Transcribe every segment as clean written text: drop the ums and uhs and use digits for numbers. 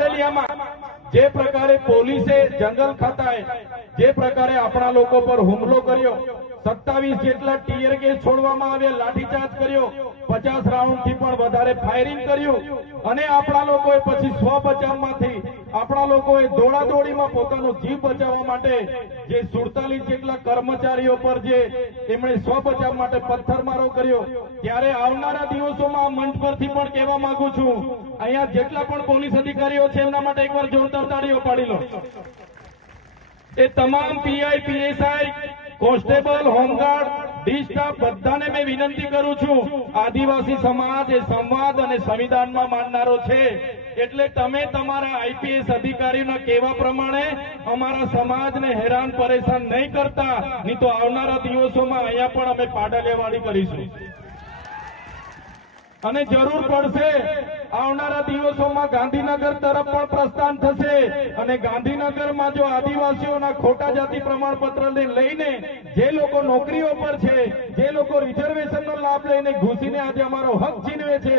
પાડલિયામાં જે પ્રકારે પોલીસે જંગલ ખાતાએ જે પ્રકારે આપણા લોકો પર હુમલો કર્યો, 27 જેટલા ટીયર ગેસ છોડવામાં આવ્યા, લાઠીચાર્જ કર્યો, 50 રાઉન્ડથી પણ વધારે ફાયરિંગ કર્યું અને આપણા લોકોએ પછી સ્વ બચાવમાંથી આપણા લોકોએ દોડાદોડીમાં પોતાનો જીવ બચાવવા માટે જે 47 જેટલા કર્મચારીઓ પર જે એમણે સ્વ બચાવ માટે પથ્થરમારો કર્યો, ત્યારે આવનારા દિવસોમાં આ મંચ પરથી પણ કહેવા માંગુ છું, અહીંયા જેટલા પણ પોલીસ અધિકારીઓ છે એમના માટે એકવાર જોરદાર તાળીઓ પાડી લો। એ તમામ PI, PSI, constable, home guard, D staff બધાને મેં વિનંતી કરું છું, આદિવાસી સમાજ એ સંવાદ અને સંવિધાનમાં માનનારો છે, એટલે તમે તમારા આઈપીએસ અધિકારીઓના કહેવા પ્રમાણે અમારા સમાજને હેરાન પરેશાન નહીં કરતા, નહીં તો આવનારા દિવસોમાં અહીંયા પણ અમે પાડલિયાવાડી કરીશું અને જરૂર પડશે આવનારા દિવસોમાં ગાંધીનગર તરફ પણ પ્રસ્થાન થશે અને ગાંધીનગરમાં જો આદિવાસીઓના ખોટા જાતિ પ્રમાણપત્રને લઈને જે લોકો નોકરીઓ પર છે, જે લોકો રિઝર્વેશનનો લાભ લઈને ઘૂસીને આજે અમારો હક છીનવે છે,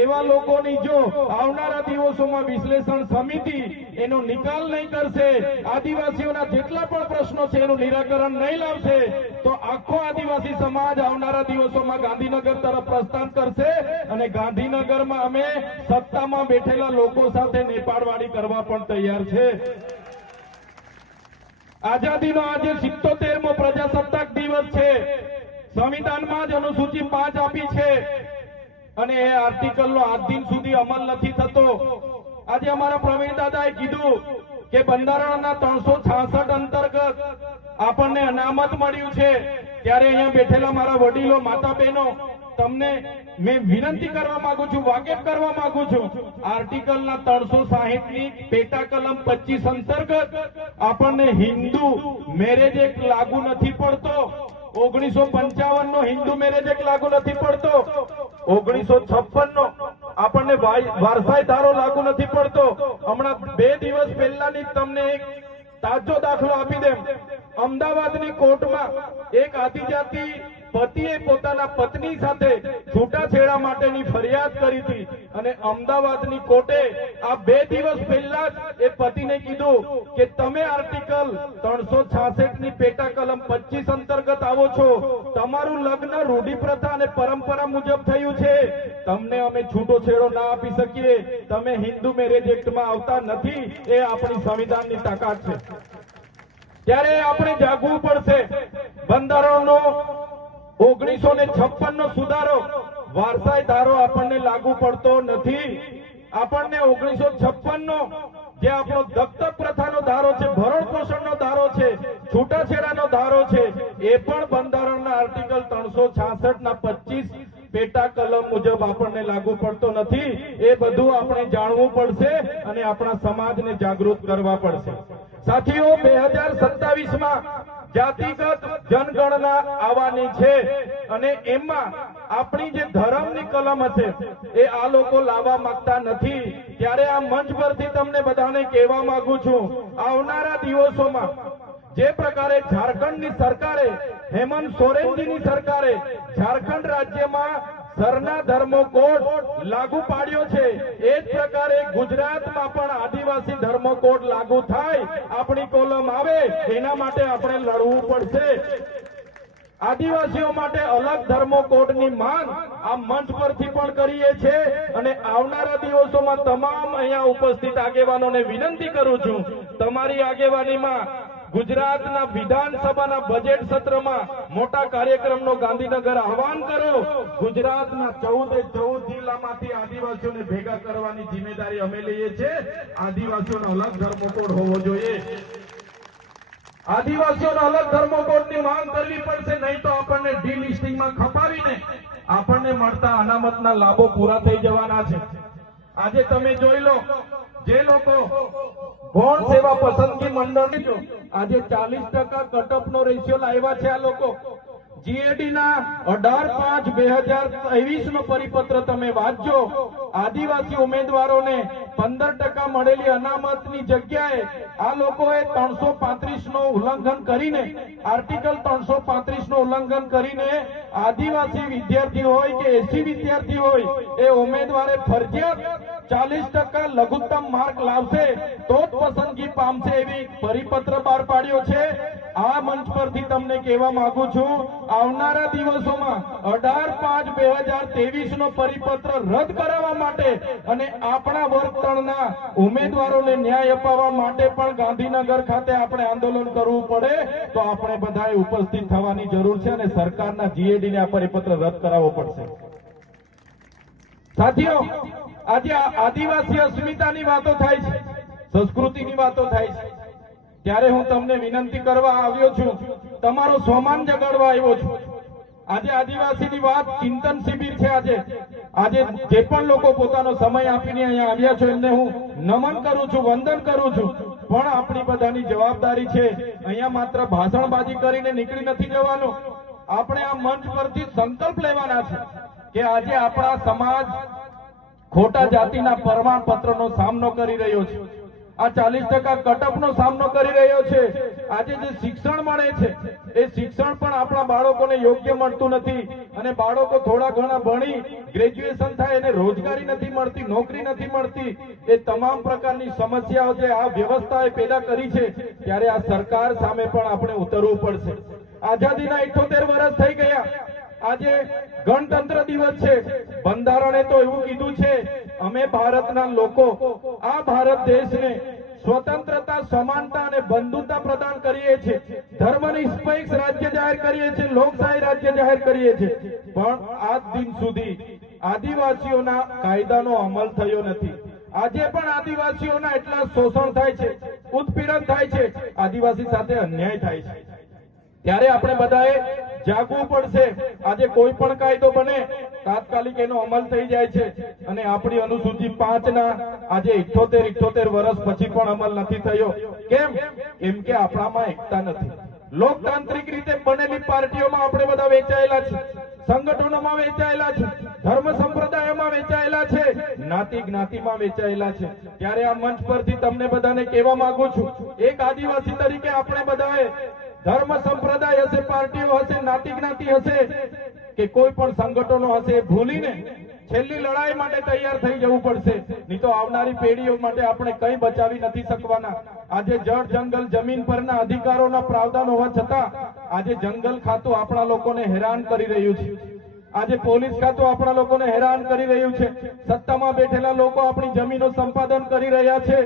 એવા લોકોની જો આવનારા દિવસોમાં વિશ્લેષણ સમિતિ એનો નિકાલ નહીં કરશે, આદિવાસીઓના જેટલા પણ પ્રશ્નો છે એનું નિરાકરણ નહીં લાવશે, તો આખો આદિવાસી સમાજ આવનારા દિવસોમાં ગાંધીનગર તરફ પ્રસ્થાન કરશે અને ગાંધીનગરમાં અમે સત્તામાં બેઠેલા લોકો સાથે નેપાળવાડી કરવા પણ તૈયાર છે। આઝાદીનો આજે 77મો પ્રજાસત્તાક દિવસ છે, સંવિધાનમાં જ અનુસૂચિ 5 આપી છે અને એ આર્ટિકલનો આજ દિન સુધી અમલ નથી થતો। આજે અમારા પ્રવીણ દાદાએ કીધું કે બંધારણના 366 અંતર્ગત આપણને અનામત મળ્યું છે, ત્યારે અહીંયા બેઠેલા મારા વડીલો, માતા બહેનો, તમને મેં વિનંતી કરવા માંગુ છું, વાકેફ કરવા માંગુ છું, આર્ટિકલના 360ની પેટા કલમ 25 અંતર્ગત આપણને હિન્દુ મેરેજ એક્ટ લાગુ નથી પડતો, 1955 નો હિન્દુ મેરેજ એક્ટ લાગુ નથી પડતો, 1956 નો આપણને વારસાઈ ધારો લાગુ નથી પડતો। હમણાં 2 દિવસ પહેલાની તમને એક તાજો દાખલો આપી દેમ, અમદાવાદની કોર્ટમાં એક આદિજાતિ પતિએ પોતાના પત્ની સાથે છૂટાછેડા માટેની ફરિયાદ કરી હતી અને અમદાવાદની કોર્ટે આ 2 દિવસ પહેલા જ એ પતિને કીધું કે તમે આર્ટિકલ 366ની પેટા કલમ 25 અંતર્ગત આવો છો, તમારું લગ્ન રૂઢિપ્રથા અને પરંપરા મુજબ થયું છે, તમને અમે છૂટોછેડો ના આપી શકીએ, તમે હિન્દુ મેરેજ એક્ટમાં આવતા નથી, એ આપણી સંવિધાનની તાકાત છે। ત્યારે આપણે જાગવું પડશે। બંધારણનો 1956 નો સુધારો વારસાઈ ધારો આપણને લાગુ પડતો નથી, આપણને 1956 નો જે આપણો દત્તક પ્રથાનો ધારો છે, ભરણ પોષણનો ધારો છે, છૂટાછેડાનો ધારો છે, એ પણ બંધારણના આર્ટિકલ 366ના 25 પેટા કલમ મુજબ આપણને લાગુ પડતો નથી। એ બધું આપણે જાણવું પડશે અને આપણા સમાજને જાગૃત કરવા પડશે। સાથીઓ, 2027માં જાતિગત જનગણના આવવાની છે અને એમાં આપણી જે ધર્મની કલમ હશે એ આ લોકો લાવવા માંગતા નથી, ત્યારે આ મંચ પરથી તમને બધાને કહેવા માંગુ છું, આવનારા દિવસોમાં જે પ્રકારે ઝારખંડની સરકારે, હેમંત સોરેનજીની સરકારે ઝારખંડ રાજ્યમાં સરના ધર્મો કોડ લાગુ પાડ્યો છે, એ જ પ્રકારે ગુજરાતમાં પણ આદિવાસી ધર્મો કોડ લાગુ થાય, આપણી કોલમ આવે, એના માટે આપણે લડવું પડશે। આદિવાસીઓ માટે અલગ ધર્મો કોડની માંગ આ મંચ પરથી પણ કરીએ છીએ અને આવનારા દિવસોમાં તમામ અહીંયા ઉપસ્થિત આગેવાનોને વિનંતી કરું છું, તમારી આગેવાનીમાં ગુજરાતના વિધાનસભાના બજેટ સત્રમાં મોટા કાર્યક્રમનો ગાંધીનગર આહવાન કરો। ગુજરાતના 14 જિલ્લામાંથી આદિવાસીઓને ભેગા કરવાની જિમ્મેદારી અમે લઈએ છીએ। આદિવાસીઓનો અલગ ધર્મકોડ હોવો જોઈએ, આદિવાસીઓનો અલગ ધર્મકોડની માંગ કરવી પડશે, નહીં તો આપણને ડીલિસ્ટિંગમાં ખપાવીને આપણને મળતા અનામતના લાભો પૂરા થઈ જવાના છે। આજે તમે જોઈ લો, જે લોકો ગૌણ સેવા પસંદગી મંડળની આજે 40% કટઅપનો રેશિયો લાવ્યા છે, આ લોકો જીએડી ના 18/5/2023 નો પરિપત્ર તમે વાંચજો, આદિવાસી ઉમેદવારોને 15% મળેલી અનામતની જગ્યાએ આ લોકોએ 335 નો ઉલ્લંઘન કરીને, આર્ટિકલ 335 નો ઉલ્લંઘન કરીને આદિવાસી વિદ્યાર્થી હોય કે એસસી વિદ્યાર્થી હોય, એ ઉમેદવારે ફરજિયાત 40% લઘુત્તમ માર્ક લાવશે તો જ પસંદગી પામશે એવી પરિપત્ર બહાર પાડ્યો છે। આ મંચ પરથી તમને કહેવા માંગુ છું, આવનારા દિવસોમાં 18/5/2023 નો પરિપત્ર રદ કરાવવા માટે અને આપણા વર્ગતળના ઉમેદવારોને ન્યાય અપાવવા માટે પણ ગાંધીનગર ખાતે આપણે આંદોલન કરવું પડે તો આપણે બધાએ ઉપસ્થિત થવાની જરૂર છે અને સરકારના GAD ને આ પરિપત્ર રદ કરાવવો પડશે। સાથીઓ, આજે આદિવાસી અસ્મિતાની વાતો થાય છે, સંસ્કૃતિની વાતો થાય છે, ત્યારે હું તમને વિનંતી કરવા આવ્યો છું, તમારો સ્વમાન જગાડવા આવ્યો છું। આજે આદિવાસીની વાત ચિંતન શિબિર છે। આજે જે પણ લોકો પોતાનો સમય આપીને અહીંયા આવ્યા છો એમને હું નમન કરું છું, વંદન કરું છું, પણ આપણી બધાની જવાબદારી છે, અહીંયા માત્ર ભાષણબાજી કરીને નીકળી નથી જવાનું। આપણે આ મંચ પરથી સંકલ્પ લેવાના છે કે આજે આપણા સમાજ ખોટા જાતિના પ્રમાણપત્રનો સામનો કરી રહ્યો છે, આ 40% કટઅપનો સામનો કરી રહ્યો છે। આજે જે શિક્ષણ મળે છે એ શિક્ષણ પણ આપણા બાળકોને યોગ્ય મળતું નથી અને બાળકો થોડા ઘણા ભણી ગ્રેજ્યુએશન થાય અને રોજગારી નથી મળતી, નોકરી નથી મળતી। એ તમામ પ્રકારની સમસ્યાઓ જે આ વ્યવસ્થાએ પેદા કરી છે, ત્યારે આ સરકાર સામે પણ આપણે ઉતરવું પડશે। આઝાદીના 78 વર્ષ થઈ ગયા। આજે ગણતંત્ર દિવસ છે। બંધારણે તો એવું કીધું છે, અમે ભારતના લોકો આ ભારત દેશને સ્વતંત્રતા, સમાનતા અને બંધુતા પ્રદાન કરીએ છીએ, ધર્મનિરપેક્ષ રાજ્ય જાહેર કરીએ છીએ, લોકશાહી રાજ્ય જાહેર કરીએ છીએ, પણ આજ દિન સુધી આદિવાસીઓના કાયદાનો અમલ થયો નથી। આજે પણ આદિવાસીઓના એટલા શોષણ થાય છે, ઉત્પીડન થાય છે, આદિવાસી સાથે અન્યાય થાય છે, ત્યારે આપણે બધાએ જાગવું પડશે। આજે કોઈ પણ કાયદો બને તાત્કાલિક એનો અમલ થઈ જાય છે અને આપણી અનુસૂચિ 5 ના આજે 78 વર્ષ પછી પણ અમલ નથી થયો। કેમ? કેમ કે આપણામાં એકતા નથી। લોકતાંત્રિક રીતે બનેલી પાર્ટીઓમાં આપણે બધા વેચાયેલા છે, સંગઠનોમાં વેચાયેલા છે, ધર્મ સંપ્રદાયોમાં વેચાયેલા છે, જ્ઞાતિ જ્ઞાતિમાં વેચાયેલા છે। ત્યારે આ મંચ પરથી તમને બધાને કહેવા માંગુ છું, એક આદિવાસી તરીકે આપણે બધાએ ધર્મ સંપ્રદાય હશે, પાર્ટીઓ હશે, જ્ઞાતિ જ્ઞાતિ હશે કે કોઈ પણ સંગઠનો હશે, ભૂલીને છેલ્લી લડાઈ માટે તૈયાર થઈ જવું પડશે, નહીં તો આવનારી પેઢીઓ માટે આપણે કંઈ બચાવી નથી શકવાના। આજે જળ, જંગલ, જમીન પરના અધિકારોના પ્રાવધાન હોવા છતાં આજે જંગલ ખાતું આપણા લોકોને હેરાન કરી રહ્યું છે, આજે પોલીસ ખાતું આપણા લોકોને હેરાન કરી રહ્યું છે, સત્તામાં બેઠેલા લોકો આપણી જમીનો સંપાદન કરી રહ્યા છે।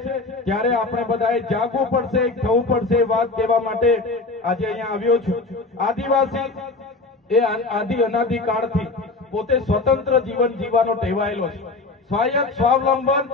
ત્યારે આપણે બધાએ જાગવું પડશે, એક થવું પડશે। વાત કહેવા માટે આજે અહીંયા આવ્યો છું। આદિવાસી એ આદિ અનાદિ કાળથી પોતે સ્વતંત્ર જીવન જીવવાનો ટેવાયેલો છે, સ્વાયત્ત, સ્વાવલંબન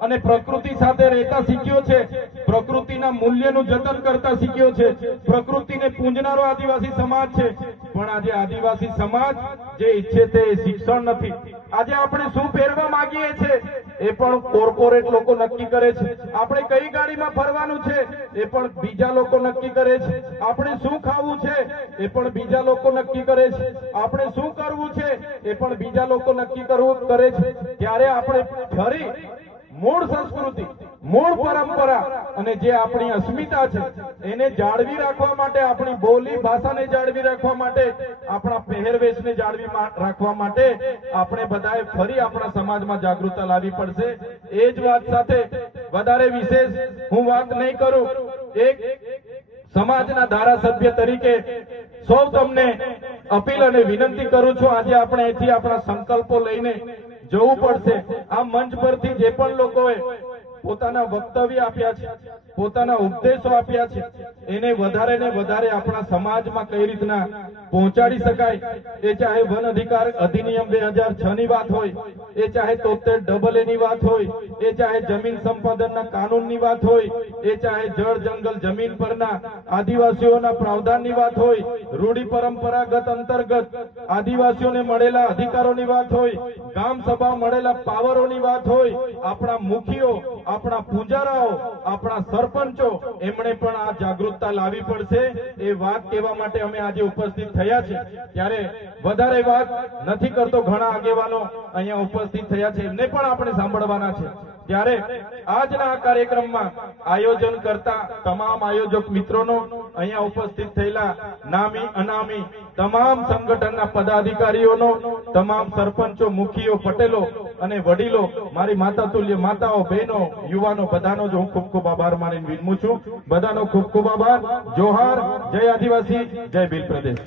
અને પ્રકૃતિ સાથે રહેતા શીખ્યો છે, પ્રકૃતિના મૂલ્યનું જતન કરતા શીખ્યો છે, પ્રકૃતિને પૂજનારો આદિવાસી સમાજ છે। પણ આજે આદિવાસી સમાજ જે ઈચ્છે તે શિક્ષણ નથી। આજે આપણે શું પહેરવા માંગીએ છીએ એ પણ કોર્પોરેટ લોકો નક્કી કરે છે, આપણે કઈ ગાડીમાં ફરવાનું છે એ પણ બીજા લોકો નક્કી કરે છે, આપણે શું ખાવું છે એ પણ બીજા લોકો નક્કી કરે છે, આપણે શું કરવું છે એ પણ બીજા લોકો નક્કી કરે છે। ત્યારે આપણે ફરી મૂળ સંસ્કૃતિ, મૂળ પરંપરા અને જે આપણી અસ્મિતા છે એને જાળવી રાખવા માટે, આપણી બોલી ભાષાને જાળવી રાખવા માટે, આપણા પહેરવેશને જાળવી રાખવા માટે આપણે બધાએ ફરી આપણા સમાજમાં જાગૃતતા લાવવી પડશે। એ જ વાત સાથે વધારે વિશેષ હું વાત નહીં કરું, એક સમાજના ધારાસભ્ય તરીકે સૌ તમને અપીલ અને વિનંતી કરું છું, આજે આપણે અહીંથી આપણા સંકલ્પો લઈને જવું પડશે। આ મંચ પરથી જે પણ લોકોએ પોતાના વક્તવ્ય આપ્યા છે, પોતાના ઉપદેશો આપ્યા છે, એને વધારે ને વધારે આપણા સમાજમાં કઈ રીતના પહોંચાડી શકાય, એ ચાહે વન અધિકાર અધિનિયમ 2006 ની વાત હોય, એ ચાહે 73AA ની વાત હોય, એ ચાહે જમીન સંપાદનના કાનૂનની વાત હોય, એ ચાહે જળ, જંગલ, જમીન પરના આદિવાસીઓના પ્રાવધાનની વાત હોય, રૂઢિ પરંપરાગત અંતર્ગત આદિવાસીઓને મળેલા અધિકારોની વાત હોય, ગામ સભા મળેલા પાવરોની વાત હોય, આપણા મુખીઓ, આપણા પૂજારાઓ, આપણા સરપંચો એમણે પણ આ જાગૃતતા લાવવી પડશે। એ વાત કહેવા માટે અમે આજે ઉપસ્થિત થયા છે। ત્યારે વધારે વાત નથી કરતો, ઘણા આગેવાનો અહીંયા ઉપસ્થિત થયા છે, એમને પણ આપણે સાંભળવાના છે। ત્યારે આજના આ કાર્યક્રમમાં આયોજન કરતા તમામ આયોજક મિત્રોનો, અહીંયા ઉપસ્થિત થયેલા નામી અનામી તમામ સંગઠનના પદાધિકારીઓનો, તમામ સરપંચો, મુખીઓ, પટેલો અને વડીલો, મારી માતા તુલ્ય માતાઓ, બહેનો, યુવાનો બધાનો જ હું ખૂબ ખૂબ આભાર માનીને વિનમું છું. બધાનો ખૂબ ખૂબ આભાર. જોહાર. જય આદિવાસી, જય ભીલ પ્રદેશ.